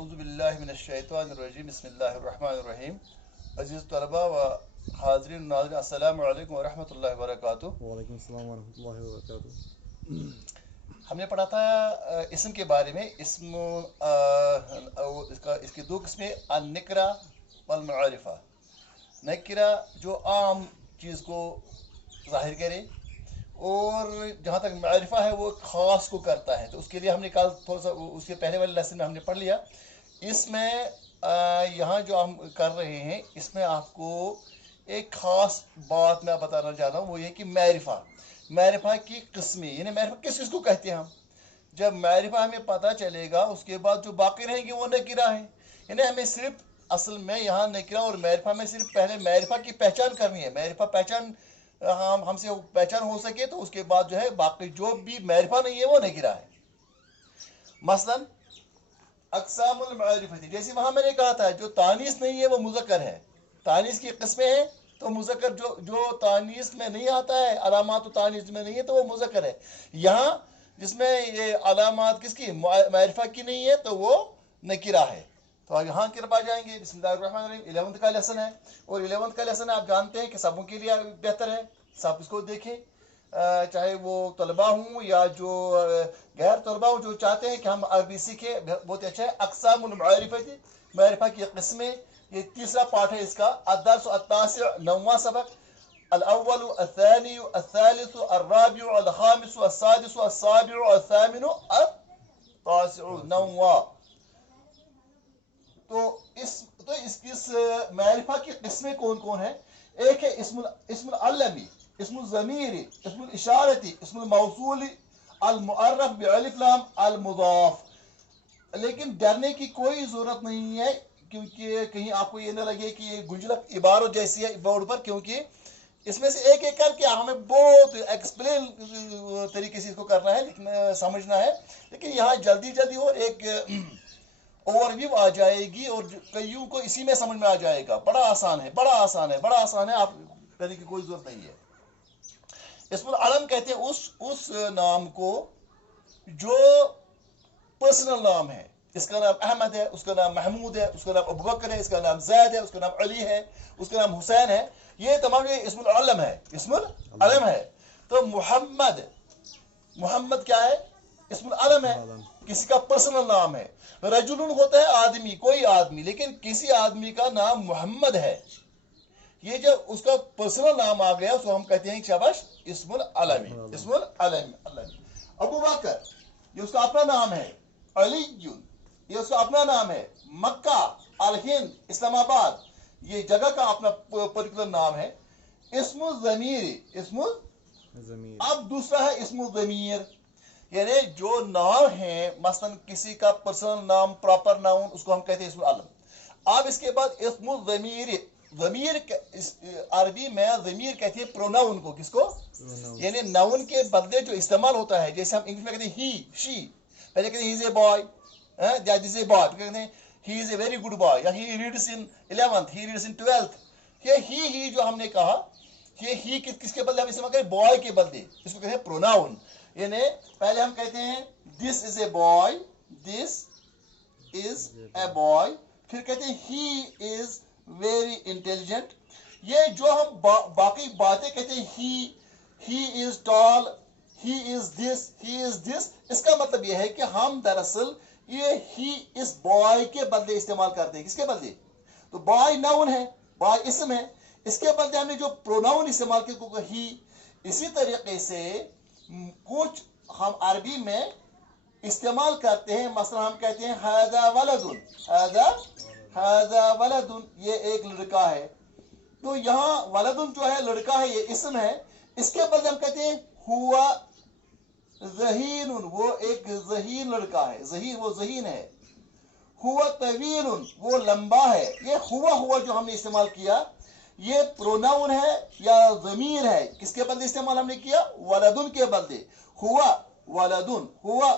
अऊज़ु बिल्लाहि मिनश्शैतानिर्रजीम बिस्मिल्लाहिर्रहमानिर्रहीम। अजीज़ तलबा व हाज़रीन नाज़रीन अस्सलामु अलैकुम व रहमतुल्लाहि व बरकातुहू। वालेकुम अस्सलाम व रहमतुल्लाहि व बरकातुहू। हमने पढ़ा था इसम के बारे में। इसम इसकी दो किस्में, अन-निकरा वल मुआरिफा। नकिरा जो आम चीज़ को ज़ाहिर करे, और जहाँ तक मारिफा है वो ख़ास को करता है। तो उसके लिए हमने कल थोड़ा सा उसके पहले वाले लेसन में हमने पढ़ लिया। इसमें यहाँ जो हम कर रहे हैं, इसमें आपको एक ख़ास बात मैं बताना चाहता हूँ, वो ये कि मारिफा की किस्में, यानी मारिफा किस चीज़ को कहते हैं हम। जब मारिफा हमें पता चलेगा, उसके बाद जो बाकी रहेंगे वो नकिरा है। यानी हमें सिर्फ असल में यहाँ नकिरा और मारिफा में सिर्फ पहले मारिफा की पहचान करनी है। मारिफा पहचान हमसे पहचान हो सके तो उसके बाद जो है बाकी जो भी मारिफा नहीं है वो नकिरा है। मसलन अक़सामुल मारिफती, जैसे वहां मैंने कहा था जो तानीस नहीं है वो मुज़क्कर है। तानीस की किस्में हैं, तो मुज़क्कर जो तानीस में नहीं आता है, अलामात तानीस में नहीं है, तो वो मुज़क्कर है। यहाँ जिसमें ये अलामात किसकी, मारिफा की नहीं है, तो वो नकिरा है। तो यहाँ की तरफ आ जाएंगे। बिस्मिल्लाहिर्रहमानिर्रहीम। 11th का लेसन है, और 11th का लेसन आप जानते हैं कि सबों के लिए बेहतर है, सब इसको देखें, चाहे वो तलबा हूँ या जो गैर तलबा हूँ, जो चाहते हैं कि हम अरबी सीखें, बहुत अच्छा है। अक़सामुल मारिफती, मारिफा की किस्में, ये तीसरा पार्ट है इसका। अद-दर्स अत-तासिअ, 9वां सबक। अल-अव्वल अल-थानी अल-थालिस अल-राबिउ अल-खामिस अल-सादिस अल-साबिउ अल-थामिनु अत-तासिउ, 9वां। तो इस मारिफा की किस्में कौन कौन है? एक है इस्मुल अलमी, इस्मुल ज़मीरी, इस्मुल इशारती, इस्मुल मौसूली, अल मुअर्रफ बिअलिफ लाम, अल मुज़ाफ। लेकिन डरने की कोई ज़रूरत नहीं है, क्योंकि कहीं आपको ये न लगे कि ये गुंजलक इबारत जैसी है बोर्ड पर, क्योंकि इसमें से एक एक करके हमें बहुत एक्सप्लेन तरीके से इसको करना है, लेकिन समझना है। लेकिन यहाँ जल्दी जल्दी और एक ओवरव्यू आ जाएगी, और कईयों को इसी में समझ में आ जाएगा। बड़ा आसान है, बड़ा आसान है, बड़ा आसान है, आप करने की कोई जरूरत नहीं है। इस्मुल अलम कहते हैं उस नाम को जो पर्सनल नाम है। इसका नाम अहमद है, उसका नाम महमूद है, उसका नाम अबू बकर है, इसका नाम जैद है, उसका नाम अली है, उसका नाम हुसैन है। ये तमाम ये इस्मुल अलम है, इस्मुल अलम है। तो मोहम्मद क्या है? इस्मुल अलम है, किसी का पर्सनल नाम है। रजुलुन होता है आदमी, कोई आदमी, लेकिन किसी आदमी का नाम मोहम्मद है। ये जब उसका पर्सनल नाम आ गया, उसको हम कहते हैं शाबाश इस्मुल अलमी, इस्मुल अलमी। अबू बकर, ये उसका अपना नाम है। अलीयुन, ये उसका अपना नाम है। मक्का, अल हिंद, इस्लामाबाद, ये जगह का अपना पर्टिकुलर नाम है। इस्मुल ज़मीर, इस्मुल ज़मीर। अब दूसरा है इस्मुल ज़मीर, यानी जो नाम है, मसलन किसी का पर्सनल नाम, प्रॉपर नाउन, उसको हम कहते हैं इस्मुल अलम। अब इसके बाद इस्मुल ज़मीर, ज़मीर अरबी में ज़मीर कहते हैं प्रोनाउन को। किसको? यानी नाउन के बदले जो इस्तेमाल होता है। जैसे हम इंग्लिश में कहते हैं ही, शी, पहले कहते हैं he is a boy, this is a boy, कहते हैं he is a very good boy, या he reads in 11th, he reads in 12th। ये ही जो हमने कहा, ये ही किसके बदले हम इस्तेमाल करें? बॉय के बदले, इसको कहते हैं प्रोनाउन। यानी पहले हम कहते हैं this is a boy, this is a boy, फिर कहते हैं ही इज वेरी इंटेलिजेंट। ये जो हम बाकी बातें कहते हैं, he is tall, he is this, इसका मतलब यह है कि हम दरअसल ये ही इस बॉय के बदले इस्तेमाल करते हैं। किसके बदले? तो बॉय नाउन है, बॉय इसम है, इसके बदले हमने जो प्रोनाउन इस्तेमाल किया ही। इसी तरीके से कुछ हम अरबी में इस्तेमाल करते हैं। मसलन हम कहते हैं हादा वलदुन, हादा वलदुन, ये एक लड़का है। तो यहाँ वलदुन जो है लड़का है, ये इसम है। इसके बदले हम कहते हैं हुआ ज़हीनुन, वो एक ज़हीन लड़का है, ज़हीन, वो ज़हीन है। हुआ तवीलुन, वो लंबा है। ये हुआ जो हमने इस्तेमाल किया, ये प्रोनाउन है या ज़मीर है? किसके बदले इस्तेमाल हमने किया? वलदुन के बदले। हुआ वलदुन, हुआ,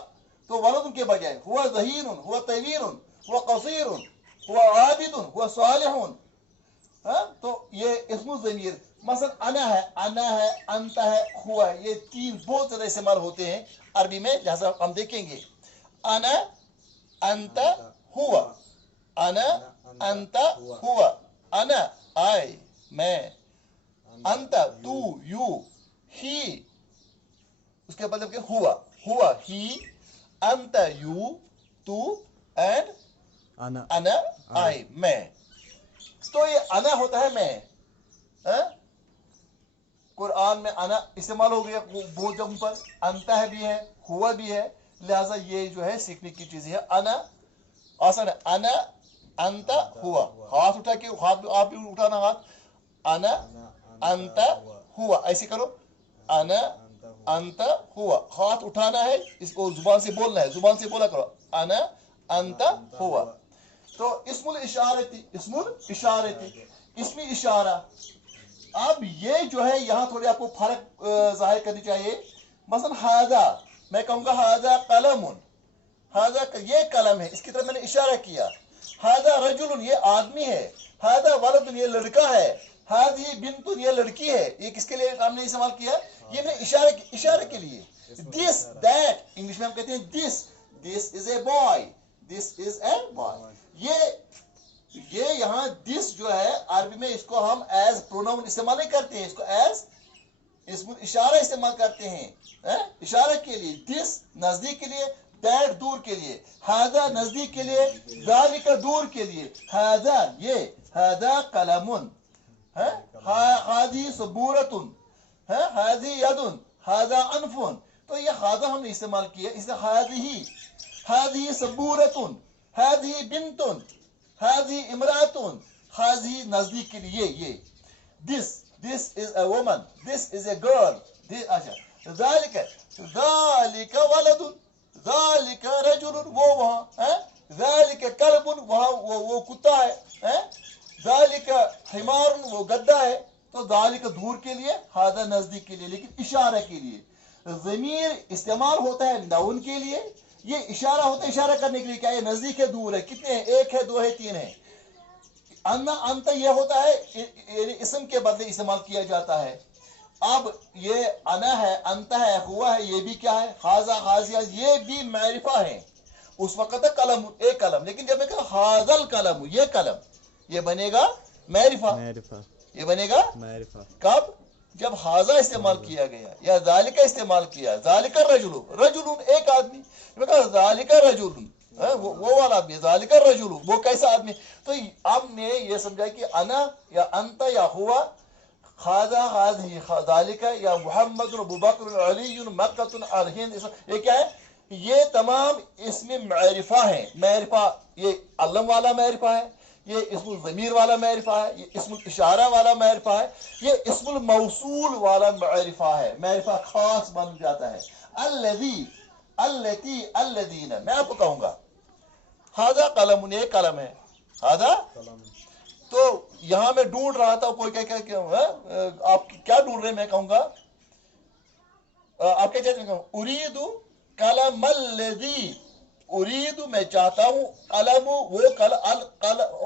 तो वलदुन के बजाय हुआ ज़हीनुन, हुआ तवीलुन, हुआ क़सीरुन, हुआ आबिदुन, हुआ सालिहुन। तो ये इस्मुल ज़मीर। मसलन अना है, अंता है, हुआ है, ये तीन बहुत ज़्यादा इस्तेमाल होते हैं अरबी में, जैसा हम देखेंगे। अना, अंता, हुआ, अना अंता हुआ, अना I मैं, अंता तू यू, ही उसके मतलब क्या हुआ, हुआ ही, अंता यू, तू, एंड अना अना I मैं। तो ये अना होता है मैं, कुरान में अना इस्तेमाल हो गया बहुत जगहों पर, अंता है भी है, हुआ भी है, लिहाजा ये जो है सीखने की चीज है। अना आसान है, अना अंता हुआ, हाथ उठा के, हाथ आप भी उठाना हाथ, अना अंता हुआ, ऐसे करो, अना अंता हुआ, हाथ उठाना है, इसको जुबान से बोलना है, जुबान से बोला करो, अना अंता हुआ। तो इस्मुल इशारती, इस्मुल इशारती, इसमें इशारा। अब ये जो है यहाँ थोड़ी आपको फर्क जाहिर करनी चाहिए। मसलन हाजा, मैं कहूंगा हाजा कलमुन, हाजा ये कलम है, इसकी तरफ मैंने इशारा किया। हाजा रजुलुन ये आदमी है, हाजा वलदुन ये लड़का है, हाजी बिन्तुन ये लड़की है। ये किसके लिए हमने इस्तेमाल किया? ये मैं इशारे के लिए। दिस दैट, इंग्लिश में हम कहते हैं this is a boy, this is a boy. ये यहाँ दिस जो है अरबी में इसको हम एज प्रोनाउन इस्तेमाल नहीं करते हैं, इसको एज इसमें इशारा इस्तेमाल करते हैं, इशारा के लिए। दिस नजदीक के लिए, दैट दूर के लिए, हादा नजदीक के लिए, ज़ालिका दूर के लिए। हादा ये, हादा कलमुन, हादी सबूरतुन, हादी यदुन, हादा अनफुन। तो ये हादा हमने इस्तेमाल किया, इसलिए हादी सबूरतुन, हादी बिन्तुन, हादी इमरातुन, हादी नजदीक के लिए ये। This is a woman, this is a girl, this अच्छा। ज़ालिका वलदुन, ज़ालिका रजुलुन वो वहाँ, ज़ालिका कल्बुन वहाँ वो कुत्ता है, ज़ालिका हिमारुन वो गद्दा है। तो ज़ालिका दूर के लिए, हादा नजदीक के लिए, लेकिन इशारा के लिए। ज़मीर इस्तेमाल होता है नाउन के लिए, ये इशारा होता है इशारा करने के लिए, क्या ये नजदीक है दूर है, कितने हैं, एक है दो है तीन है। अन्ना अंत ये होता है इसम के बदले इस्तेमाल किया जाता है। अब ये अना है, अंत है, हुआ है, ये भी क्या है, हाजा हाजिया, ये भी मारिफा है। उस वक्त कलम एक कलम, लेकिन जब मैं कहूँ हाजल कलम, ये कलम, ये बनेगा मारिफा, ये बनेगा मारिफा। कब? जब हाजा इस्तेमाल किया गया या जालिका इस्तेमाल किया। जालिका रजुलु, रजुलुन एक आदमी, मैं कहा जालिका रजुलुन वो वाला आदमी, जालिका रजुलु वो कैसा आदमी। तो आपने ये समझा कि अना या अंत या हुआ, खाजा हाजी जालिका या मुहम्मद अबू बकर अली मक्का हिंद, ये क्या है? ये तमाम इसमें मारिफा है। मारिफा ये अलम वाला मारिफा है, ये इस्मुल ज़मीर वाला मारिफा है, ये इस्मुल इशारा वाला मारिफा है, ये इस्मुल मौसूल वाला मारिफा है। मारिफा खास बन जाता है। अल्लज़ी, अल्लती, अल्लज़ीना। मैं आपको कहूंगा हादा कलम, ये कलम है, हादा। तो यहां मैं ढूंढ रहा था, कोई क्या आप क्या ढूंढ रहे हैं? मैं कहूंगा आप क्या चाहते हैं? उरीदु कलमल्लज़ी, उरीदु मैं चाहता हूं, कलमु वो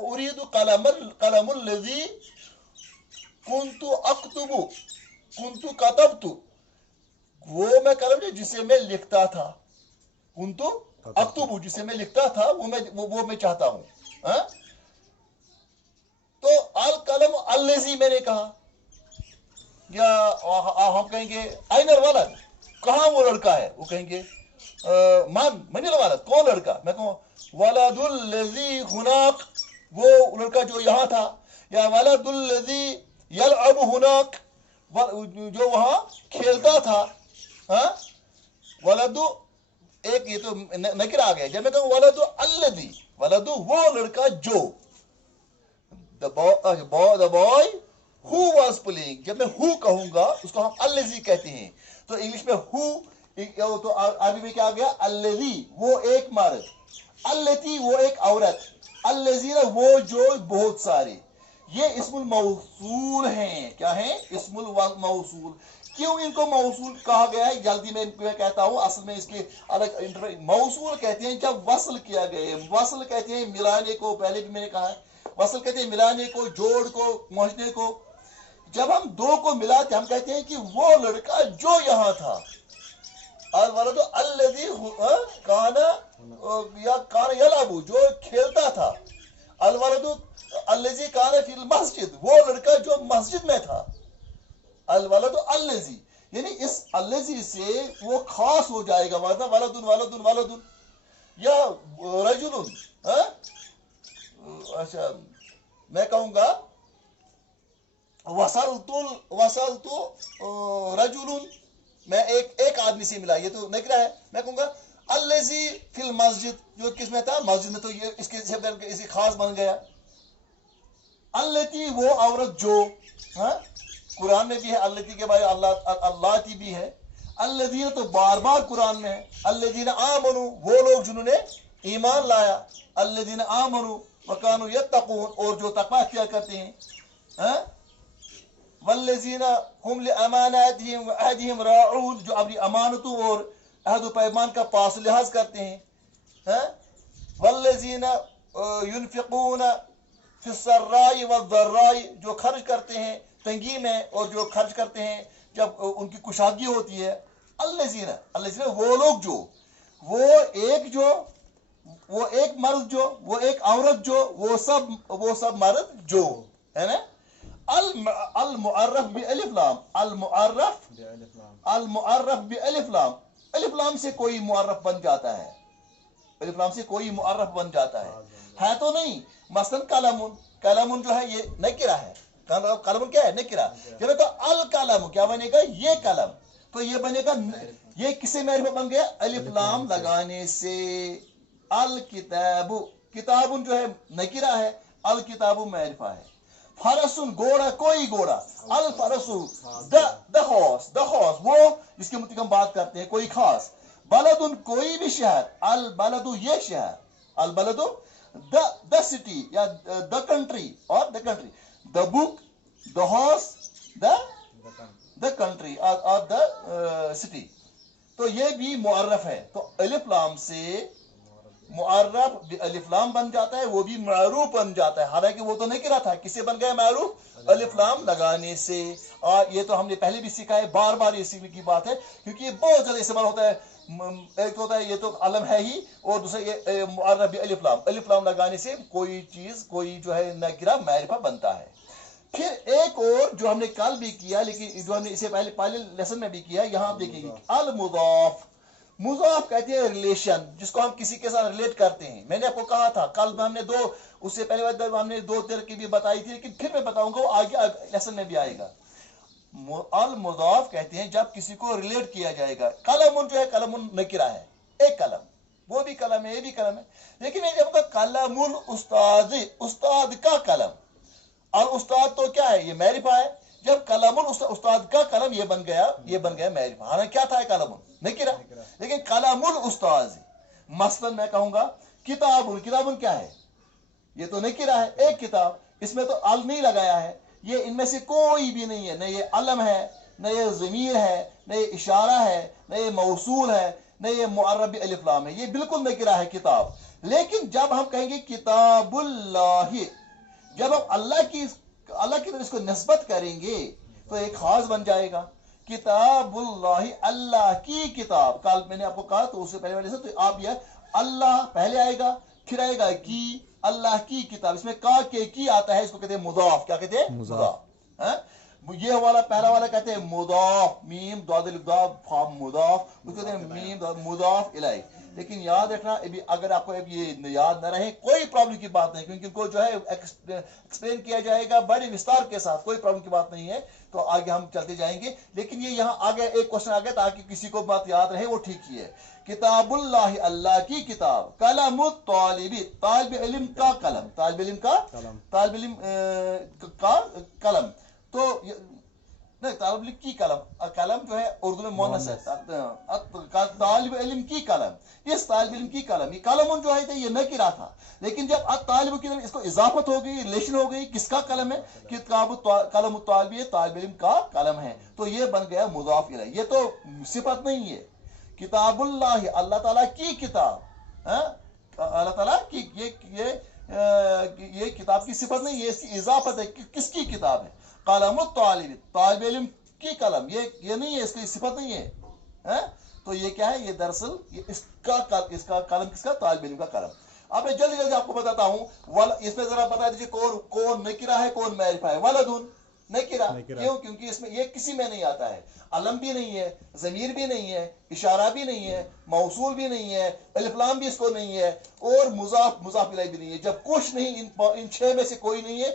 उरीदु कलमुल्लज़ी कुन्तु अक्तुबु, कुन्तु कतबतु वो मैं कलम जिसे मैं लिखता था, कुन्तु अक्तुबु जिसे मैं लिखता था, वो मैं चाहता हूं। तो अल कलम अल्लज़ी मैंने कहा, या हम कहेंगे आइनल वालद, कहां वो लड़का है? वो कहेंगे मनिल वालद, कौन लड़का? मैं कहूँ वलदुल लज़ी हुनाक, वो लड़का जो यहाँ था, या वलदुल लज़ी यलअब हुनाक, जो वहां खेलता था। वलदु एक ये तो नकिर आ गया। जब मैं कहूँ वलदु अल्लज़ी, वलदु वो लड़का जो, the boy who was playing, जब मैं who कहूंगा उसको हम अल्लज़ी कहते हैं। तो इंग्लिश में who, तो अरबी में क्या आ गया? अल्लज़ी वो एक मर्द, अल्लती वो एक औरत, अल्लज़ीना वो जो बहुत सारे। ये इस्मुल मौसूल हैं। क्या है? इस्मुल मौसूल। क्यों इनको मौसूल कहा गया है? जल्दी मैं कहता हूं, असल में इसके अलग मौसूल कहते हैं जब वसल किया गया। वसल कहते हैं मिलाने को, पहले भी मैंने कहा है, वसल कहते हैं मिलाने को, जोड़ को, पहुंचने को। जब हम दो को मिलाते हम कहते हैं कि वो लड़का जो यहां था। अलवलद अल्लज़ी काना या काना यलअबु, जो खेलता था। अलवलद अल्लज़ी काना फिल मस्जिद, वो लड़का जो मस्जिद में था। अलवलद अल्लज़ी, यानी इस अल्लज़ी से वो खास हो जाएगा, वरना वलदुन वलदुन वलदुन या रजुलुन। अच्छा, मैं कहूँगा वसलतु रजुलुन, मैं एक आदमी से मिला, ये तो नकरा है। मैं कहूँगा अल्लज़ी फिल मस्जिद, जो किस में था, मस्जिद में, तो ये इसके से करके इसे खास बन गया। अल्लती, वो औरत जो, कुरान में भी है अल्लती के बारे अल्लाती भी है। अल्लज़ीना तो बार बार कुरान में है। अल्लज़ीना आमनु, वो लोग जिन्होंने ईमान लाया। अल्लज़ीना आमनु वकानु यत्तकून, और जो तकवा किया करते हैं। वल्लज़ीना हुम लिअमानातिहिम व अहदिहिम राऊन, जो अपनी अमानतों और अहद व पैमान का पास लिहाज करते हैं। वल्लज़ीना युनफिकून फिस्सर्राई वज़्ज़र्राई, जो खर्च करते हैं तंगी में और जो खर्च करते हैं जब उनकी कुशादगी होती है। अल्लज़ीना, वो लोग जो, वो एक मर्द जो, वो एक औरत जो, वो सब मर्द जो, है ना। अल मुअर्रफ बि अलिफ लाम, अल मुअर्रफ बि अलिफ लाम, अलिफ लाम से कोई मुअर्रफ बन जाता है, अलिफ लाम से कोई मुअर्रफ बन जाता है तो नहीं। मसलन कलमुन, कलमुन जो है ये नकिरा है। कलमुन क्या है, नकिरा। जब तो अल कलम क्या बनेगा, ये कलम, तो ये बनेगा, ये किसे मैरिफा बन गया, अलिफ लाम लगाने से। अल किताबु, किताबुन जो है नकिरा है, अल किताबु मैरिफा है। फरसुन, घोड़ा, कोई घोड़ा। अल फरसु द हॉर्स, वो जिसके मुताबिक हम बात करते हैं, कोई खास। बलदुन, कोई भी शहर। अल बलदु, ये शहर। अल बलदु द सिटी या द कंट्री, और the country. The book, the horse, the country और द सिटी। तो ये भी मुअर्रफ है। तो अलिफ लाम से मुअर्रफ अलिफ लाम बन जाता है, वो भी मारूफ बन जाता है। हालांकि वो तो नहीं करा था, किससे बन गया मारूफ, अलिफ लाम लगाने से। और ये तो हमने पहले भी सीखा है, बार बार ये सीखने की बात है, क्योंकि ये बहुत ज्यादा इस्तेमाल होता है। एक तो होता है ये तो अलम है ही, और दूसरा ये मुअर्रफ भी अलिफ लाम लगाने से कोई चीज, कोई जो है नकिरा मारिफा बनता है। फिर एक और जो हमने कल भी किया, लेकिन जो हमने इसे पहले लेसन में भी किया, यहाँ आप देखेंगे अल मुदाफ। मुजाफ कहते हैं रिलेशन, जिसको हम किसी के साथ रिलेट करते हैं। मैंने आपको कहा था कल में हमने उससे पहले हमने दो तरह की भी बताई थी, लेकिन फिर मैं बताऊंगा, वो आगे लेसन में भी आएगा। अल मुजाफ कहते हैं जब किसी को रिलेट किया जाएगा। कलमुन जो है, कलमुन नकिरा है, एक कलम, वो भी कलम है, ये भी कलम है। लेकिन जब कलमुल उस्ताद, उस्ताद का कलम, और उस्ताद तो क्या है, ये मैरिफा है। जब कलमुल उस्ताद का कलम ये बन गया मैरिफा। हालांकि क्या था कलमुल, नकिरा। लेकिन कलमुल उस्ताद, मसलन मैं कहूंगा किताबुन, किताबुन क्या है, ये तो नकिरा है, एक किताब, इसमें तो अल नहीं लगाया है। ये इनमें से कोई भी नहीं है, न ये अलम है, न ये ज़मीर है, न ये इशारा है, न ये मौसूल है, न ये मुअर्रब भी अलिफ लाम है, ये बिल्कुल नकिरा है किताब। लेकिन जब हम कहेंगे किताबुल्लाह, जब हम अल्लाह की तरफ इसको निस्बत करेंगे तो एक खास बन जाएगा। किताबुल्लाह, अल्लाह की किताब। कल मैंने आपको कहा, तो उससे पहले वाले से तो आप ये अल्लाह पहले आएगा, फिर आएगा की, अल्लाह की किताब। इसमें का के की आता है, इसको कहते हैं मुदाफ। क्या कहते हैं, मुदाफ। ये वाला पहला वाला कहते हैं मुदाफ, मीम दाद मुदाफ, उसको कहते हैं मीम मुदाफ इलाई। लेकिन याद रखना, अगर आपको ये याद न रहे, कोई प्रॉब्लम की बात नहीं, क्योंकि इनको जो है एक्सप्लेन किया जाएगा बड़े विस्तार के साथ, कोई प्रॉब्लम की बात नहीं है। तो आगे हम चलते जाएंगे। लेकिन ये यहाँ आ गया, एक क्वेश्चन आ गया, ताकि किसी को बात याद रहे, वो ठीक ही है। किताबुल्लाह, अल्लाह की किताब। कलमुत तालिबी, तालिब इल्म का कलम, तालिब इल्म का कलम। तो नहीं, तालिब इल्म की कलम, कलम जो है उर्दू में मोनस है, तालिब इल्म की कलम, इस तालिब इल्म की कलम। ये कलम जो है ये नकिरा था, लेकिन जब तालिब की इसको इजाफत हो गई, रिलेशन हो गई, किसका कलम है, कलम तालिब, तालिब इल्म का कलम है, तो ये बन गया मुजाफ इलैह। ये तो सिफत नहीं है। किताबुल्लाह, अल्लाह ताला की किताब, अल्लाह ताला की ये किताब की सिफत नहीं, ये इसकी इजाफत है। किसकी किताब है, कलम तालिब, तालिब इल्म की कलम, ये नहीं है, इसकी सिफत नहीं है। تو یہ کیا ہے؟ یہ دراصل اس کا قلم کس کا؟ طالب علم کا قلم. اب میں جلدی جلدی آپ کو بتاتا ہوں. اس میں ذرا بتا دیجیے کون نکرہ ہے کون معرفہ ہے. ولدن نکرہ. کیوں؟ کیونکہ اس میں یہ کسی میں نہیں آتا ہے. علم بھی نہیں ہے، ضمیر بھی نہیں ہے، اشارہ بھی نہیں ہے، موصول بھی نہیں ہے، الف لام بھی اس کو نہیں ہے، اور مضاف الیہ بھی نہیں ہے. جب کچھ نہیں ان 6 میں سے کوئی نہیں ہے،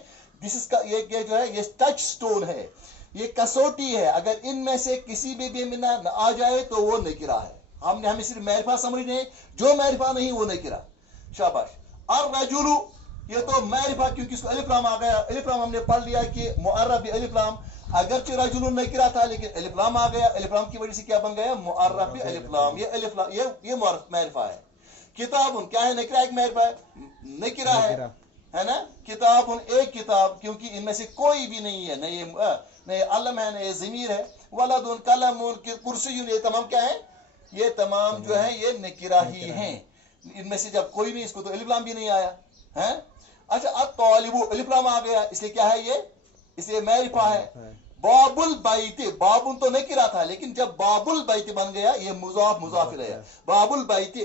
یہ جو ہے یہ ٹچ سٹون ہے، یہ کسوٹی ہے. اگر ان میں سے کسی بھی نہ آ جائے تو وہ نکرہ ہے. ہمیں صرف معرفہ سمجھنے ہیں، جو معرفہ نہیں وہ نکرہ. شاباش. الرجل یہ تو معرفہ، کیونکہ اس کو الف لام آ گیا. الف لام ہم نے پڑھ لیا کہ معرف بھی الف لام، اگرچہ رجل نکرہ تھا لیکن الف لام آ گیا. الف لام کی وجہ سے کیا بن گیا؟ معرف بھی الف لام. یہ الف لام یہ معرفہ ہے. کتاب کیا ہے؟ نکرہ ایک معرفہ ہے، نکرہ ہے نا. کتاب ایک کتاب، کیونکہ ان میں سے کوئی بھی نہیں ہے، نہ یہ علم ہے نہ یہ ضمیر ہے. ولد قلم کرسی، یہ تمام کیا ہے؟ یہ تمام جو ہے یہ نکرہ ہی ہیں. ان میں سے جب کوئی نہیں، اس کو تو الف لام بھی نہیں آیا ہے. اچھا الطالب الف لام آ گیا، اس لیے کیا ہے؟ یہ اس لیے معرفہ ہے. باب البیت، بابن تو نکرہ تھا لیکن جب باب البیت بن گیا یہ مضاف الیہ. باب البیت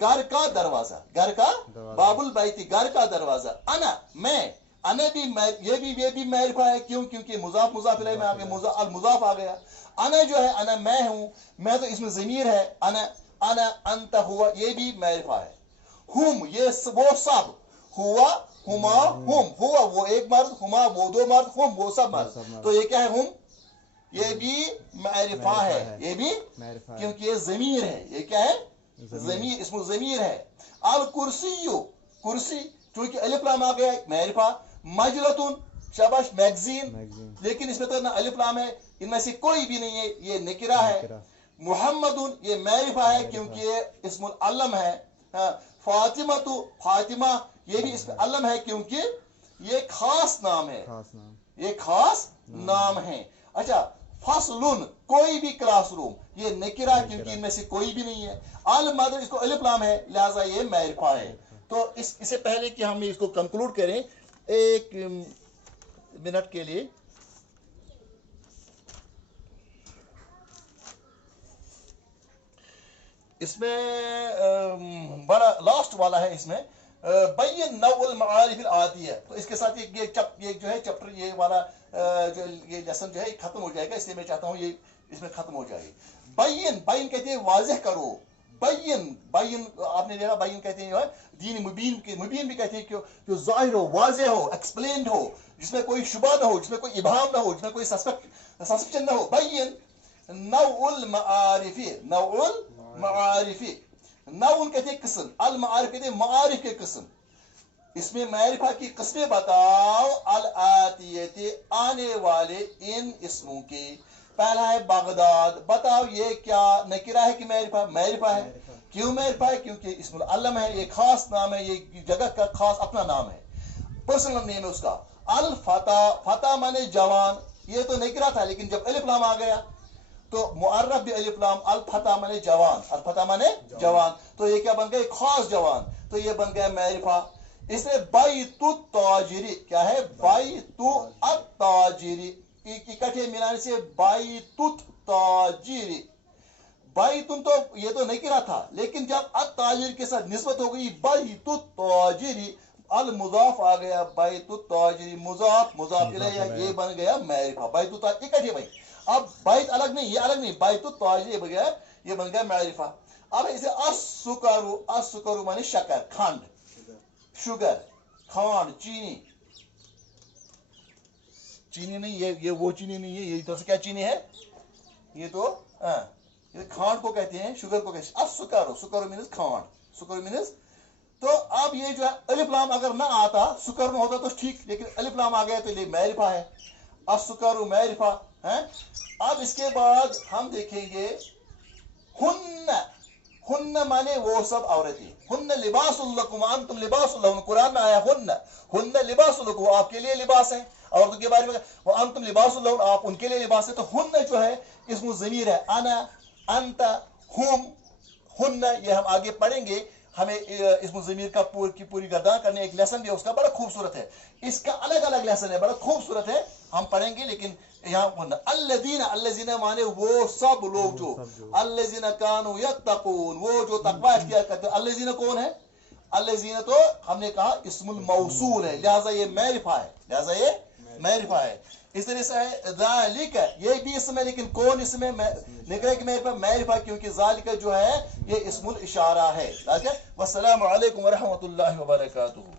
گھر کا دروازہ، گھر کا. باب البیت گھر کا دروازہ. انا میں، انا بھی یہ بھی معرفہ ہے. کیوں؟ کیونکہ مضاف الیہ میں آ گیا، المضاف آ گیا. انا جو ہے انا میں ہوں، میں تو اس میں ضمیر ہے. انا انت ہوا، یہ بھی معرفہ ہے. ہم یہ وہ سب، ہوا ہما ہم، ہوا وہ ایک مرد، ہما وہ دو مرد، ہم وہ سب مرد. تو یہ کیا ہے؟ ہم یہ بھی معرفہ ہے، یہ بھی کیونکہ یہ ضمیر ہے. یہ کیا ہے؟ ضمیر، اسم ضمیر ہے. الکرسی کرسی، چونکہ الف لام آ گیا معرفہ. مجلتن شاباش میگزین، لیکن اس میں تو نہ الف لام ہے، ان میں سے کوئی بھی نہیں ہے، یہ نکرہ ہے. محمد یہ معرفہ ہے کیونکہ یہ اسم العلم ہے. فاطمہ فاطمہ یہ بھی اسم علم ہے کیونکہ یہ خاص نام ہے، یہ خاص نام ہے. اچھا فصل کوئی بھی کلاس روم، یہ نکرہ کیونکہ ان میں سے کوئی بھی نہیں ہے. المدر اس کو الف لام ہے لہذا یہ معرفہ ہے. تو اس سے پہلے کہ ہم اس کو کنکلوڈ کریں، ایک منٹ کے لیے اس میں بڑا لاسٹ والا ہے، اس میں بین نوع المعارف العادیہ. تو اس کے ساتھ یہ جو ہے چیپٹر یہ والا جو یہ لیسن جو ہے ختم ہو جائے گا، اس لیے میں چاہتا ہوں یہ اس میں ختم ہو جائے. بین کہتے ہیں واضح کرو. بین آپ نے دیکھا بین کہتے ہیں دین مبین بھی کہتے ہیں کہ جو ظاہر ہو، واضح ہو، ایکسپلینڈ ہو، جس میں کوئی شبہ نہ ہو، جس میں کوئی ابہام نہ ہو، جس میں کوئی سسپشن نہ ہو. بین نوع المعارف، نوع المعارف، نوع کہتے ہیں قسم، المعارف کہتے ہیں معارف کے قسم. اس میں معرفہ کی قسمیں بتاؤ. الاتیت آنے والے ان اسموں کے. پہلا ہے بغداد، بتاؤ یہ کیا نکرہ ہے کہ معرفہ؟ معرفہ ہے. کیوں معرفہ ہے؟ کیونکہ اسم العلم ہے، یہ خاص نام ہے، یہ جگہ کا خاص اپنا نام ہے، پرسنل نیم ہے اس کا. الفتح، فتح مانے جوان، یہ تو نکرہ تھا لیکن جب الف لام آ گیا تو معرف بھی الف لام. الفتح مانے جوان، الفتح مانے جوان، تو یہ کیا بن گیا؟ خاص جوان، تو یہ بن گیا معرفہ. اس میں بیت التاجری کیا ہے؟ بیت التاجری اکٹھے ملانے سے بیت التاجری. بیتن تو یہ تو نکرہ تھا لیکن جب التاجر کے ساتھ نسبت ہو گئی بیت التاجری، المضاف آ گیا، بیت التاجری مضاف الیہ، یہ بن گیا معرفہ. بیت التاجری اکٹھے بھائی، اب بیت الگ نہیں، یہ الگ نہیں، بیت التاجری یہ بن گیا معرفہ. اب اسے السکر، السکر مانے شکر، کھنڈ، شوگر، کھانڈ، چینی. چینی نہیں، یہ وہ چینی نہیں ہے، یہ تو کیا چینی ہے؟ یہ تو یہ کھانڈ کو کہتے ہیں، شوگر کو کہتے ہیں. السکر، سکر مینز کھانڈ، سکر مینز. تو اب یہ جو ہے الف لام اگر نہ آتا، سکر میں ہوتا تو ٹھیک، لیکن الف لام آ گیا تو یہ معرفہ ہے. السکر معرفہ ہے. اب اس کے بعد ہم دیکھیں گے ہن مانے وہ سب عورتیں. ہن لباس لکم وانتم لباس لہن، قرآن میں آیا ہن لباس لکم، آپ کے لیے لباس ہے. عورتوں کے بارے میں وانتم لباس لہن، آپ ان کے لیے لباس ہے. تو ہن جو ہے اسم ضمیر ہے، انا، انت، ہم، ہن، یہ ہم آگے پڑھیں گے. ہمیں اسم ضمیر کا پوری گردان کرنے ایک لیسن بھی ہے، اس کا بڑا خوبصورت ہے. اس کا الگ الگ لیسن ہے، بڑا خوبصورت ہے، ہم پڑھیں گے. لیکن यहाँ अल्लज़ीना माने वो सब लोग जो अल्लज़ीना कानू यत्तकून, वो जो तकवा इख्तियार करते हैं। अल्लज़ीना कौन है? अल्लज़ीना तो हमने कहा इस्मुल मौसूल है, लिहाजा ये मैरिफा है, लिहाजा ये मैरिफा है। इस तरह से है ज़ालिक, ये भी इसम है, लेकिन कौन इसमें निकले कि मैरिफा? मैरिफा, क्योंकि ज़ालिक जो है ये इस्मुल इशारा है। ठीक है। वस्सलामु अलैकुम व रहमतुल्लाहि व बरकातुहू।